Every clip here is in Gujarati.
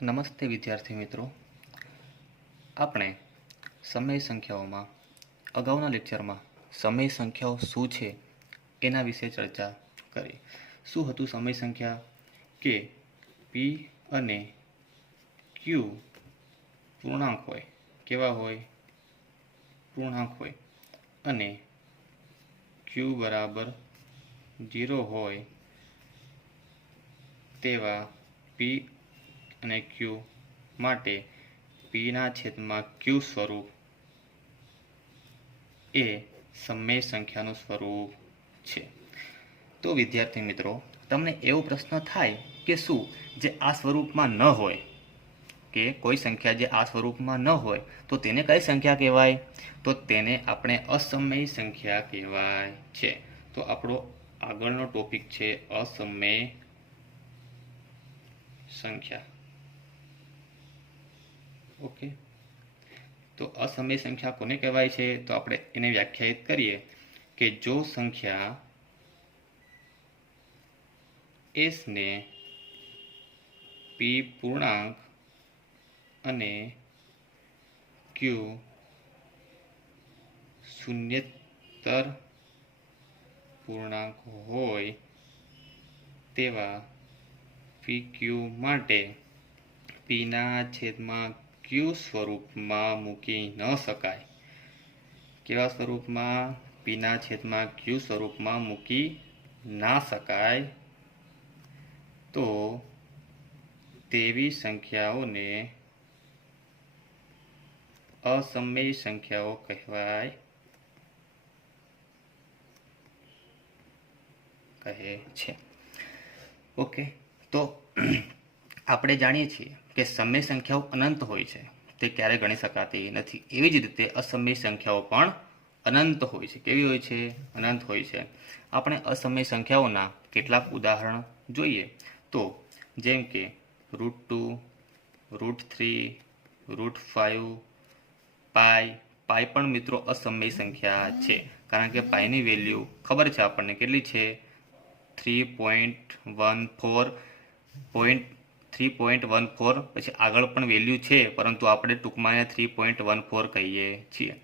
નમસ્તે વિદ્યાર્થી મિત્રો, આપણે સમય સંખ્યાઓમાં અગાઉના લેક્ચરમાં સમય સંખ્યાઓ શું છે એના વિશે ચર્ચા કરી. શું હતું સમય સંખ્યા? કે પી અને ક્યુ પૂર્ણાંક હોય. કેવા હોય? પૂર્ણાંક હોય. અને ક્યુ બરાબર 0 હોય તેવા પી અને ક્યુ માટે પીના છેદમાં ક્યુ સ્વરૂપ એ સમય સંખ્યાનું સ્વરૂપ છે. તો વિદ્યાર્થી મિત્રો, તમને એવો પ્રશ્ન થાય કે શું જે આ સ્વરૂપમાં ન હોય, કે કોઈ સંખ્યા જે આ સ્વરૂપમાં ન હોય તો તેને કઈ સંખ્યા કહેવાય? તો તેને આપણે અસમય સંખ્યા કહેવાય છે. તો આપણો આગળનો ટોપિક છે અસમય સંખ્યા. ઓકે, તો અસમય સંખ્યા કોને કહેવાય છે? તો આપણે એને વ્યાખ્યાયિત કરીએ કે જો સંખ્યા એસ ને પી પૂર્ણાંક અને ક્યુ શૂન્યેતર પૂર્ણાંક હોય તેવા પી ક્યુ માટે પીના છેદમાં ક્યુ સ્વરૂપમાં મૂકી ન શકાય. કેવા સ્વરૂપમાં? પીના છેદમાં ક્યુ સ્વરૂપમાં મૂકી ના શકાય. તો તેવી સંખ્યાઓને અસમય સંખ્યાઓ કહેવાય કહે છે. ઓકે, તો આપણે જાણીએ છીએ કે સમય સંખ્યાઓ અનંત હોય છે, તે ક્યારેય ગણી શકાતી નથી. એવી જ રીતે અસમય સંખ્યાઓ પણ અનંત હોય છે. કેવી હોય છે? અનંત હોય છે. આપણે અસમય સંખ્યાઓના કેટલાક ઉદાહરણ જોઈએ. તો જેમ કે √2, √3, √5, પાઈ. પાઈ પણ મિત્રો અસમય સંખ્યા છે, કારણ કે પાઈની વેલ્યુ ખબર છે આપણને કેટલી છે? 3.14. પછી આગળ પણ વેલ્યુ છે, પરંતુ આપણે ટૂંકમાં 3.14 કહીએ છીએ.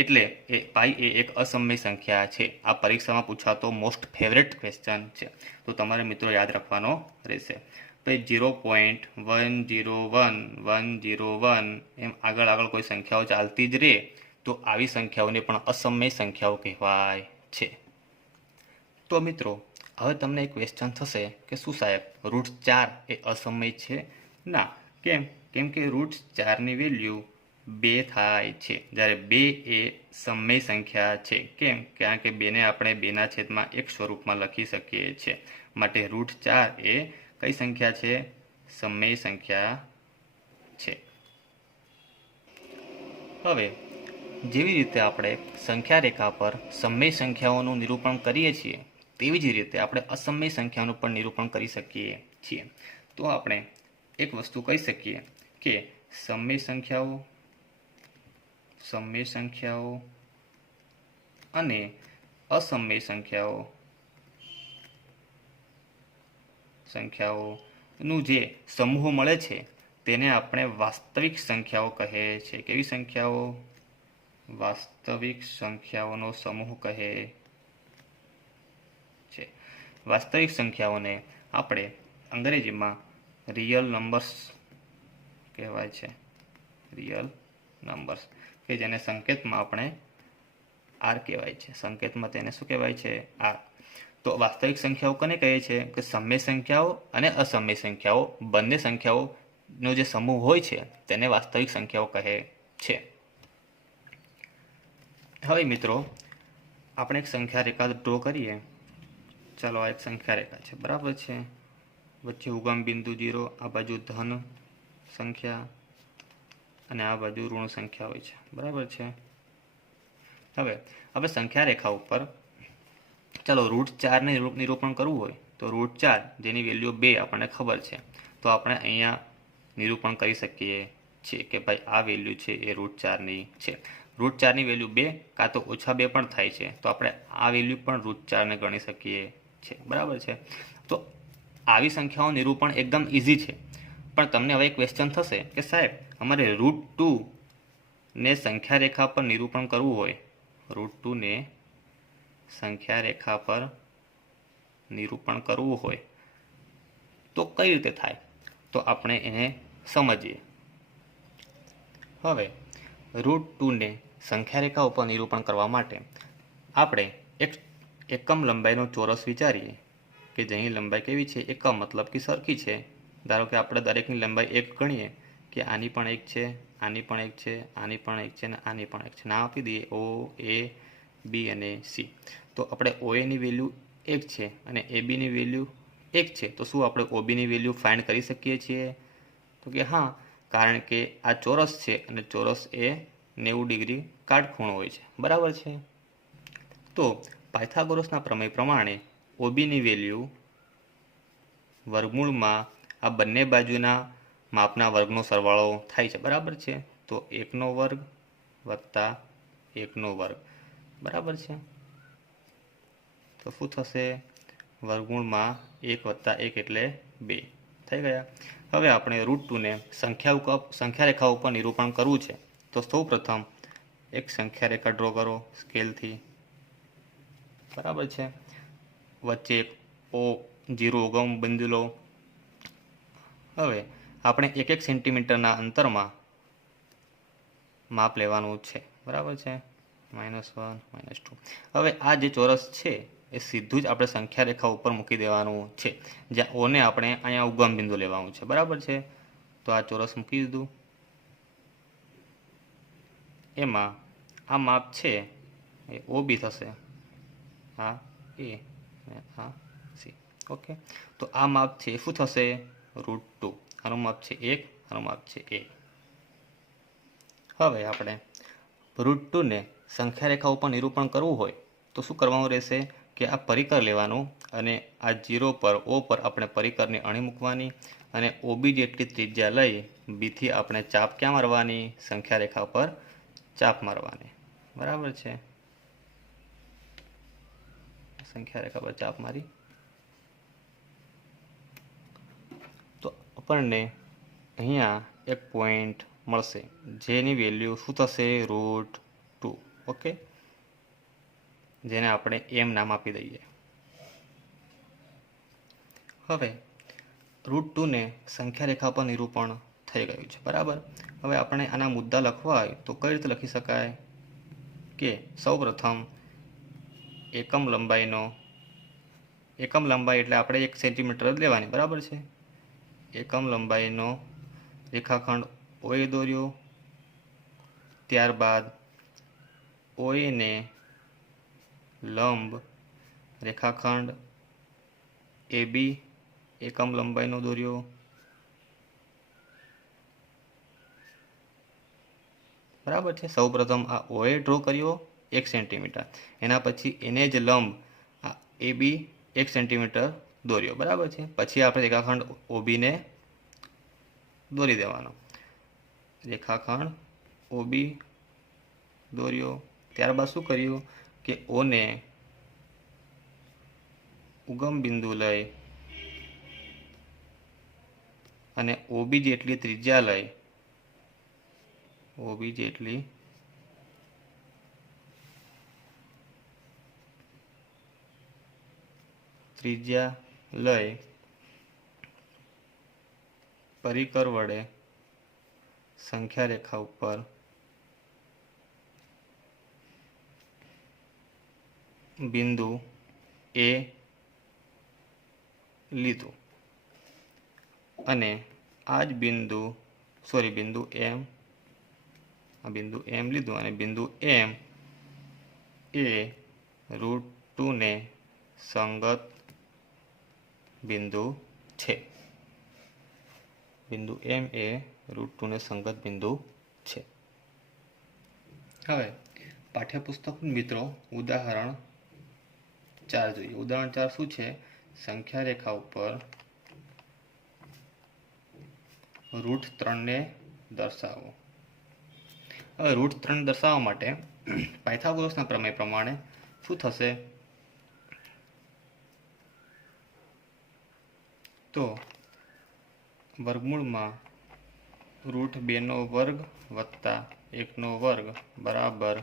એટલે એ પાઈ એ એક અસમય સંખ્યા છે. આ પરીક્ષામાં પૂછાતો મોસ્ટ ફેવરેટ ક્વેશ્ચન છે, તો તમારે મિત્રો યાદ રાખવાનો રહેશે. પછી 0.101 એમ આગળ કોઈ સંખ્યાઓ ચાલતી જ રહે, તો આવી સંખ્યાઓને પણ અસમય સંખ્યાઓ કહેવાય છે. તો મિત્રો, હવે તમને એક ક્વેશ્ચન થશે કે શું સાહેબ √4 એ અસમય છે? ના. કેમ? કેમ કે √4ની વેલ્યુ 2 થાય છે, જ્યારે 2 એ સમય સંખ્યા છે. કેમ? કારણ કે 2ને આપણે 2ના છેદમાં 1 સ્વરૂપમાં લખી શકીએ છીએ. માટે √4 એ કઈ સંખ્યા છે? સમય સંખ્યા છે. હવે જેવી રીતે આપણે સંખ્યા રેખા પર સમય સંખ્યાઓનું નિરૂપણ કરીએ છીએ, તેવી જ રીતે આપણે અસમય સંખ્યાનું પણ નિરૂપણ કરી શકીએ છીએ. તો આપણે એક વસ્તુ કહી શકીએ કે સમય સંખ્યાઓ અને અસમય સંખ્યાઓનું જે સમૂહ મળે છે તેને આપણે વાસ્તવિક સંખ્યાઓ કહે છે. કેવી સંખ્યાઓ? વાસ્તવિક સંખ્યાઓનો સમૂહ કહે છે. વાસ્તવિક સંખ્યાઓને આપણે અંગ્રેજીમાં રિયલ નંબર્સ કહેવાય છે. રિયલ નંબર્સ, કે જેને સંકેતમાં આપણે આર કહેવાય છે. સંકેતમાં તેને શું કહેવાય છે? આર. તો વાસ્તવિક સંખ્યાઓ કોને કહે છે? કે સમય સંખ્યાઓ અને અસમય સંખ્યાઓ બંને સંખ્યાઓનો જે સમૂહ હોય છે તેને વાસ્તવિક સંખ્યાઓ કહે છે. હવે મિત્રો, આપણે એક સંખ્યા રેખા ડ્રો કરીએ. ચાલો, આ એક સંખ્યા રેખા છે, બરાબર છે. વચ્ચે ઉગમ બિંદુ 0, આ બાજુ ધન સંખ્યા અને આ બાજુ ઋણ સંખ્યા હોય છે, બરાબર છે. હવે આપણે સંખ્યા રેખા ઉપર ચાલો √4ને નિરૂપણ કરવું હોય તો √4 જેની વેલ્યુ 2 આપણને ખબર છે, તો આપણે અહીંયા નિરૂપણ કરી શકીએ છીએ કે ભાઈ આ વેલ્યુ છે એ √4ની છે. √4ની વેલ્યુ 2 કાં તો -2 પણ થાય છે, તો આપણે આ વેલ્યુ પણ √4ને ગણી શકીએ છીએ, બરાબર છે. તો આવી સંખ્યાઓ નિરૂપણ એકદમ ઇઝી છે, પણ તમને હવે ક્વેશ્ચન થશે કે સાહેબ અમારે √2 ને સંખ્યા રેખા પર નિરૂપણ કરવું હોય, √2 ને સંખ્યા રેખા પર નિરૂપણ કરવું હોય તો કઈ રીતે થાય, તો આપણે એને સમજીએ. હવે √2 ને સંખ્યા રેખા ઉપર નિરૂપણ કરવા માટે આપણે એક એકમ લંબાઈનો ચોરસ વિચારીએ કે જેની લંબાઈ કેવી છે, એકમ મતલબ કે સરખી છે. ધારો કે આપણે દરેકની લંબાઈ 1 ગણીએ કે આની પણ 1 છે, આની પણ 1 છે, આની પણ 1 છે અને આની પણ 1 છે. નામ આપી દઈએ O, A, B અને C. તો આપણે OA ની વેલ્યુ 1 છે અને AB ની વેલ્યુ 1 છે, તો શું આપણે OB ની વેલ્યુ ફાઇન્ડ કરી શકીએ છીએ? તો કે હા, કારણ કે આ ચોરસ છે અને ચોરસ એ 90 ડિગ્રી કાટખૂણો હોય છે, બરાબર છે. તો પાયથાગોરસના પ્રમેય પ્રમાણે OB ની વેલ્યુ વર્ગમૂળમાં આ બંને બાજુના માપના વર્ગનો સરવાળો થાય છે, બરાબર છે. તો 1નો વર્ગ વત્તા 1નો વર્ગ, બરાબર છે. તો શું થશે? વર્ગમૂળમાં 1 વત્તા 1 એટલે 2 થઈ ગયા. હવે આપણે √2 ને સંખ્યા રેખા ઉપર નિરૂપણ કરવું છે. તો સૌ પ્રથમ એક સંખ્યા રેખા ડ્રો કરો સ્કેલથી, બરાબર છે. વચ્ચે એક O0 ઉગમ બિંદુ લો. હવે આપણે 1 સેન્ટીમીટરના અંતરમાં માપ લેવાનું છે, બરાબર છે. -1 -2. હવે આ જે ચોરસ છે એ સીધું જ આપણે સંખ્યા રેખા ઉપર મૂકી દેવાનું છે, જ્યાં ઓને આપણે અહીંયા ઉગમ બિંદુ લેવાનું છે, બરાબર છે. તો આ ચોરસ મૂકી દીધું. એમાં આ માપ છે એ OB થશે, આ A અને આ C. ઓકે, તો આ માપ છે શું થશે? √2. આનું માપ છે 1, આનું માપ છે 1. હવે આપણે √2 ને સંખ્યા રેખા ઉપર નિરૂપણ કરવું હોય તો શું કરવાનું રહેશે કે આ પરિકર લેવાનું અને આ 0 પર O પર આપણે પરિકરની અણી મૂકવાની અને OB જેટલી ત્રિજ્યા લઈ B થી આપણે ચાપ ક્યાં મારવાની? સંખ્યા રેખા પર ચાપ મારવાની, બરાબર છે. સંખ્યા રેખા પર ચાપ મારી તો આપણને અહીંયા એક પોઈન્ટ મળશે જેની વેલ્યુ શું થશે? √2. ઓકે, જેને આપણે M નામ આપી દઈએ. હવે √2 ને સંખ્યા રેખા પર નિરૂપણ થઈ ગયું છે, બરાબર. હવે આપણે આના મુદ્દા લખવા હોય તો કઈ રીતે લખી શકાય કે સૌ પ્રથમ એકમ લંબાઈ એટલે આપણે 1 સેન્ટીમીટર જ લેવાની, બરાબર છે. એકમ લંબાઈનો રેખાખંડ OA દોર્યો. ત્યારબાદ OA ને લંબ રેખાખંડ AB એકમ લંબાઈનો દોર્યો. બરાબર છે. સૌ પ્રથમ આ OA ડ્રો કર્યો 1 સેન્ટીમીટર, એના પછી એને જ લંબ આ AB 1 સેન્ટીમીટર દોર્યો, બરાબર છે. પછી આપણે રેખાખંડ OB ને દોરી દેવાનો. રેખાખંડ OB દોર્યો. ત્યારબાદ શું કર્યું કે O ને ઉગમ બિંદુ લઈ અને OB જેટલી ત્રિજ્યા લઈ પરિકર વડે સંખ્યા રેખા ઉપર બિંદુ A લીધું અને આ જ બિંદુ M, આ બિંદુ M લીધું અને બિંદુ M એ √2 ને સંગત બિંદુ છે. બિંદુ M એ √2 ને સંગત બિંદુ છે. હવે પાઠ્યપુસ્તક મિત્રો ઉદાહરણ 4 જોઈએ. ઉદાહરણ 4 શું છે? સંખ્યા રેખા ઉપર √3 ને દર્શાવો. હવે √3 દર્શાવવા માટે પાયથાગોરસના પ્રમેય પ્રમાણે શું થશે? તો વર્ગમૂળમાં √2 વર્ગ વત્તા 1 વર્ગ બરાબર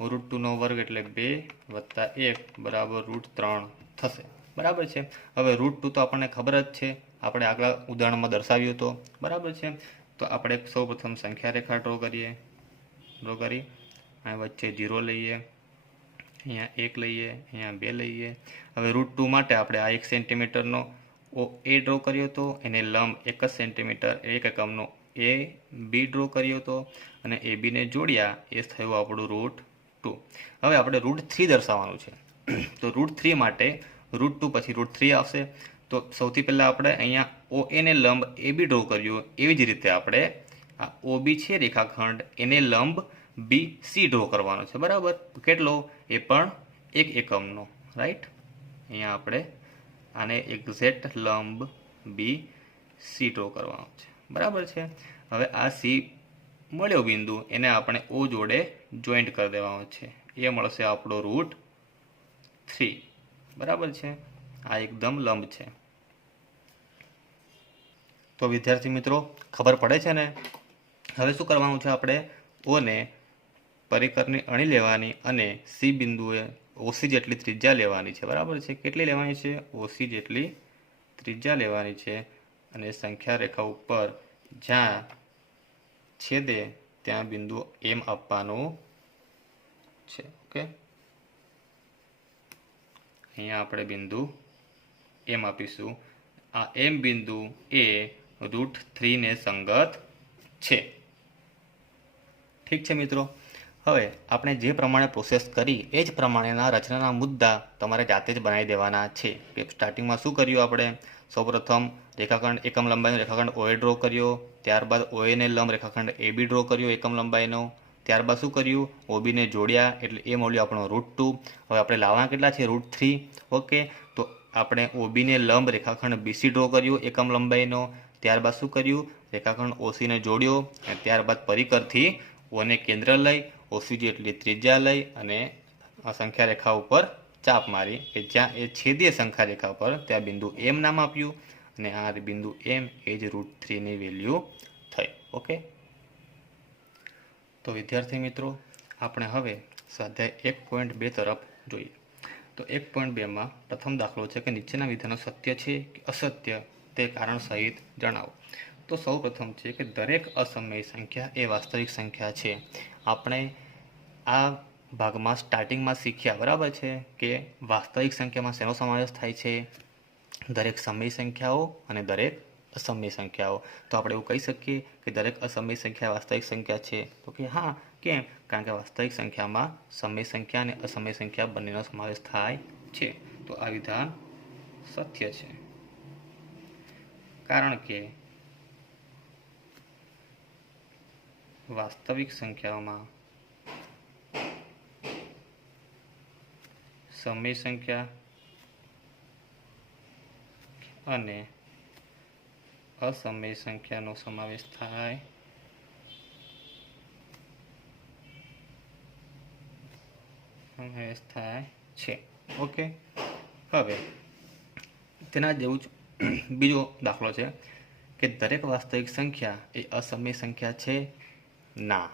√2 વર્ગ એટલે 2 વત્તા 1 બરાબર √3 થશે. બરાબર છે. હવે √2 તો આપણને ખબર જ છે, આપણે આગલા ઉદાહરણમાં દર્શાવ્યું હતો. બરાબર છે. તો આપણે સૌ પ્રથમ સંખ્યા રેખા ડ્રો કરી અહીં વચ્ચે 0 લઈએ, અહીંયા 1 લઈએ, અહીંયા 2 લઈએ. હવે √2 માટે આપણે આ 1 સેન્ટીમીટરનો એ ડ્રો કર્યો હતો, એને લંબ 1 સેન્ટીમીટર 1 એકમનો એ બી ડ્રો કર્યો હતો અને એ બીને જોડ્યા, એ થયું આપણું √2. હવે આપણે √3 દર્શાવવાનું છે. તો √3 માટે √2 પછી √3 આવશે. તો સૌથી પહેલાં આપણે અહીંયા ઓ એને લંબ એ બી ડ્રો કર્યું, એવી જ રીતે આપણે આ ઓ બી છે રેખાખંડ, એને લંબ બી સી ડ્રો કરવાનો છે. બરાબર. કેટલો? એ પણ 1 એકમનો. રાઈટ. અહીંયા આપણે આને એક્ઝેક્ટ લંબ બી સી ડ્રો કરવાનો છે. બરાબર છે. હવે આ સી મળ્યો બિંદુ, એને આપણે ઓ જોડે જોઈન્ટ કરી દેવાનો છે. એ મળશે આપણો √3. બરાબર છે. આ એકદમ લંબ છે. તો વિદ્યાર્થી મિત્રો, ખબર પડે છે ને? હવે શું કરવાનું છે? આપણે ઓને પરિકરની અણી લેવાની અને સી બિંદુએ ઓસી જેટલી ત્રિજ્યા લેવાની છે. બરાબર છે. કેટલી લેવાની છે? ઓસી જેટલી ત્રિજ્યા લેવાની છે અને સંખ્યા રેખા ઉપર જ્યાં છેદે ત્યાં બિંદુ એમ આપવાનું છે. ઓકે. અહીંયા આપણે બિંદુ એમ આપીશું. આ એમ બિંદુ એ √3 ને સંગત છે. ઠીક છે મિત્રો. હવે આપણે જે પ્રમાણે પ્રોસેસ કરી એ જ પ્રમાણેના રચનાના મુદ્દા તમારે જાતે જ બનાવી દેવાના છે. કે સ્ટાર્ટિંગમાં શું કર્યું આપણે? સૌપ્રથમ રેખાખંડ એકમ લંબાઈનો રેખાખંડ ઓએ ડ્રો કર્યો, ત્યારબાદ ઓએને લંબ રેખાખંડ એ બી ડ્રો કર્યો એકમ લંબાઈનો, ત્યારબાદ શું કર્યું? ઓબીને જોડ્યા એટલે એ મળ્યું આપણો √2. હવે આપણે લાવવાના કેટલા છે? √3. ઓકે. તો આપણે ઓબીને લંબ રેખાખંડ બીસી ડ્રો કર્યો એકમ લંબાઈનો, ત્યારબાદ શું કર્યું? રેખાખંડ ઓસીને જોડ્યો અને ત્યારબાદ પરિકરથી ઓને કેન્દ્ર લઈ, ઓસી જેટલી ત્રિજ્યા લઈ અને આ સંખ્યા રેખા ઉપર ચાપ મારી કે જ્યાં એ છેદીય સંખ્યા રેખા પર ત્યાં બિંદુ એમ નામ આપ્યું અને આ બિંદુ એમ એ જ √3 ની વેલ્યુ થઈ. ઓકે. તો વિદ્યાર્થી મિત્રો, આપણે હવે સ્વાધ્યાય 1.2 તરફ જોઈએ. તો 1.2માં પ્રથમ દાખલો છે કે નીચેના વિધાનો સત્ય છે કે અસત્ય તે કારણ સહિત જણાવો. તો સૌ પ્રથમ છે કે દરેક અસમય સંખ્યા એ વાસ્તવિક સંખ્યા છે. આપણે આ ભાગમાં સ્ટાર્ટિંગમાં શીખ્યા. બરાબર છે કે વાસ્તવિક સંખ્યામાં શેનો સમાવેશ થાય છે? દરેક સમય સંખ્યાઓ અને દરેક અસમય સંખ્યાઓ. તો આપણે એવું કહી શકીએ કે દરેક અસમય સંખ્યા વાસ્તવિક સંખ્યા છે? તો કે હા. કેમ? કારણ કે વાસ્તવિક સંખ્યામાં સમય સંખ્યા અને અસમય સંખ્યા બંનેનો સમાવેશ થાય છે. તો આ વિધાન સત્ય છે. કારણ કે વાસ્તવિક સંખ્યાઓમાં સમય સંખ્યા અને અસમય સંખ્યાનો સમાવેશ થાય છે. ઓકે. હવે તેના જેવું જ બીજો દાખલો છે કે દરેક વાસ્તવિક સંખ્યા એ અસમય સંખ્યા છે? ના.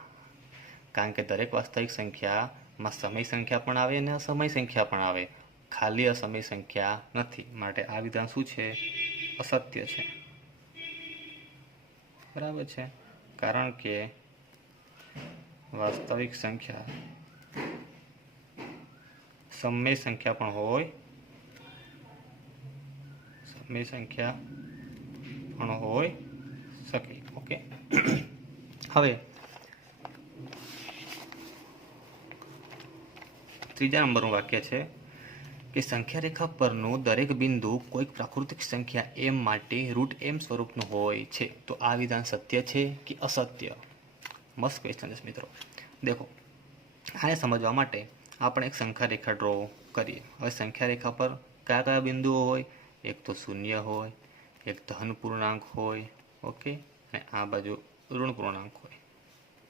કારણ કે દરેક વાસ્તવિક સંખ્યામાં સમય સંખ્યા પણ આવે અને અસમય સંખ્યા પણ આવે, ખાલી અસમય સંખ્યા નથી. માટે આ વિધાન શું છે? અસત્ય છે. બરાબર છે. કારણ કે વાસ્તવિક સંખ્યા સમય સંખ્યા પણ હોય, સમય સંખ્યા પણ હોય શકે. ઓકે. હવે ત્રીજા નંબરનું વાક્ય છે કે સંખ્યા રેખા પરનું દરેક બિંદુ કોઈક પ્રાકૃતિક સંખ્યા એમ માટે √m સ્વરૂપનું હોય છે. તો આ વિધાન સત્ય છે કે અસત્ય? મસ્ત ક્વેશ્ચન છે મિત્રો. દેખો, આને સમજવા માટે આપણે એક સંખ્યા રેખા ડ્રો કરીએ. હવે સંખ્યા રેખા પર કયા કયા બિંદુઓ હોય? એક તો શૂન્ય હોય, એક ધન પૂર્ણાંક હોય, ઓકે, અને આ બાજુ ઋણ પૂર્ણાંક હોય.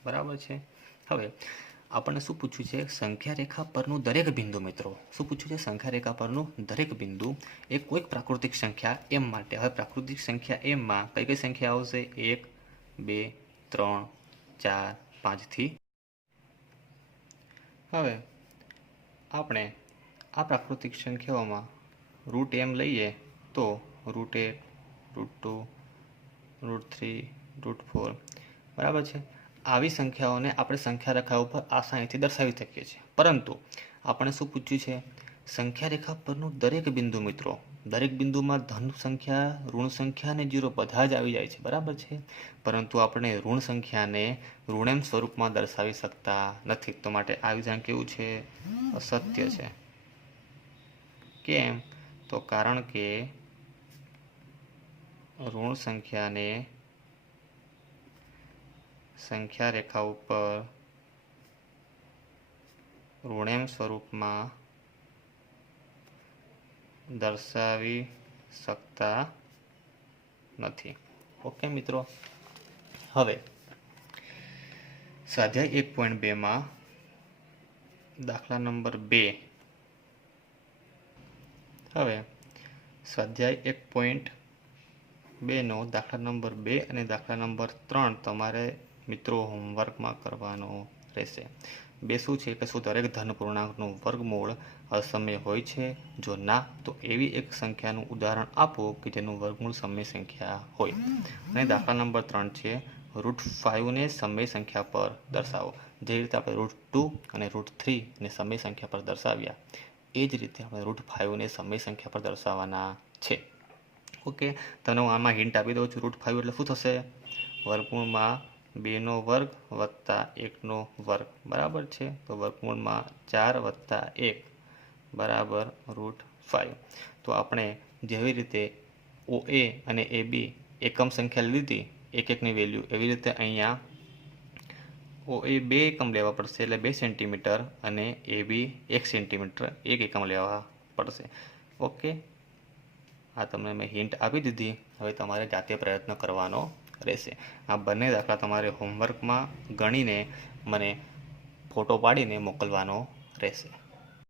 બરાબર છે. હવે આપણને શું પૂછ્યું છે? સંખ્યા રેખા પરનું દરેક બિંદુ. મિત્રો શું પૂછ્યું છે? સંખ્યા રેખા પરનું દરેક બિંદુ એ કોઈક પ્રાકૃતિક સંખ્યા એમ માટે. હવે પ્રાકૃતિક સંખ્યા એમમાં કઈ કઈ સંખ્યા આવશે? 1, 2, 3, 4, 5 થી. હવે આપણે આ પ્રાકૃતિક સંખ્યાઓમાં રૂટ એમ લઈએ તો √1, √2, √3, √4 બરાબર છે. આવી સંખ્યાઓને આપણે સંખ્યા રેખા ઉપર આસાનીથી દર્શાવી શકીએ છીએ. પરંતુ આપણે શું પૂછ્યું છે? સંખ્યા રેખા પરનું દરેક બિંદુ. મિત્રો દરેક બિંદુમાં ધન સંખ્યા, ઋણ સંખ્યા અને 0 બધા જ આવી જાય છે. બરાબર છે. પરંતુ આપણે ઋણ સંખ્યાને ઋણેમ સ્વરૂપમાં દર્શાવી શકતા નથી. તો માટે આ વિધાન કેવું છે? અસત્ય છે. કેમ? તો કારણ કે ઋણ સંખ્યાને સંખ્યા રેખા ઉપર ઋણેમ સ્વરૂપમાં દર્શાવી શકતા નથી. ઓકે મિત્રો, હવે સ્વાધ્યાય 1.2 માં દાખલા નંબર 2. હવે સ્વાધ્યાય 1.2 નો દાખલા નંબર 2 અને દાખલા નંબર 3 તમારે મિત્રો હોમવર્કમાં કરવાનો રહેશે. 2 શું છે કે શું દરેક ધન પૂર્ણાંકનું વર્ગમૂળ અસમય હોય છે? જો ના, તો એવી એક સંખ્યાનું ઉદાહરણ આપો કે જેનું વર્ગમૂળ સમય સંખ્યા હોય. અને દાખલા નંબર 3 છે √5 ને સમય સંખ્યા પર દર્શાવો. જે રીતે આપણે √2 અને √3 ને સમય સંખ્યા પર દર્શાવ્યા, એ જ રીતે આપણે √5 ને સમય સંખ્યા પર દર્શાવવાના છે. ઓકે, તમને હું આમાં હિન્ટ આપી દઉં છું. √5 એટલે શું થશે? વર્ગમૂળમાં 2 નો વર્ગ વત્તા 1 નો વર્ગ. બરાબર છે. તો વર્ગમૂળમાં 4 વત્તા 1 બરાબર √5. તો આપણે જેવી રીતે OA અને AB એકમ સંખ્યા લીધી, એક એકની વેલ્યુ, એવી રીતે અહીંયા OA 2 એકમ લેવા પડશે, એટલે 2 સેન્ટીમીટર, અને AB 1 સેન્ટીમીટર, 1 એકમ લેવા પડશે. ઓકે, આ તમને મેં હિન્ટ આપી દીધી. હવે તમારે જાતે પ્રયત્ન કરવાનો રહેશે. આ બંને દાખલા તમારે હોમવર્કમાં ગણીને મને ફોટો પાડીને મોકલવાનો રહેશે.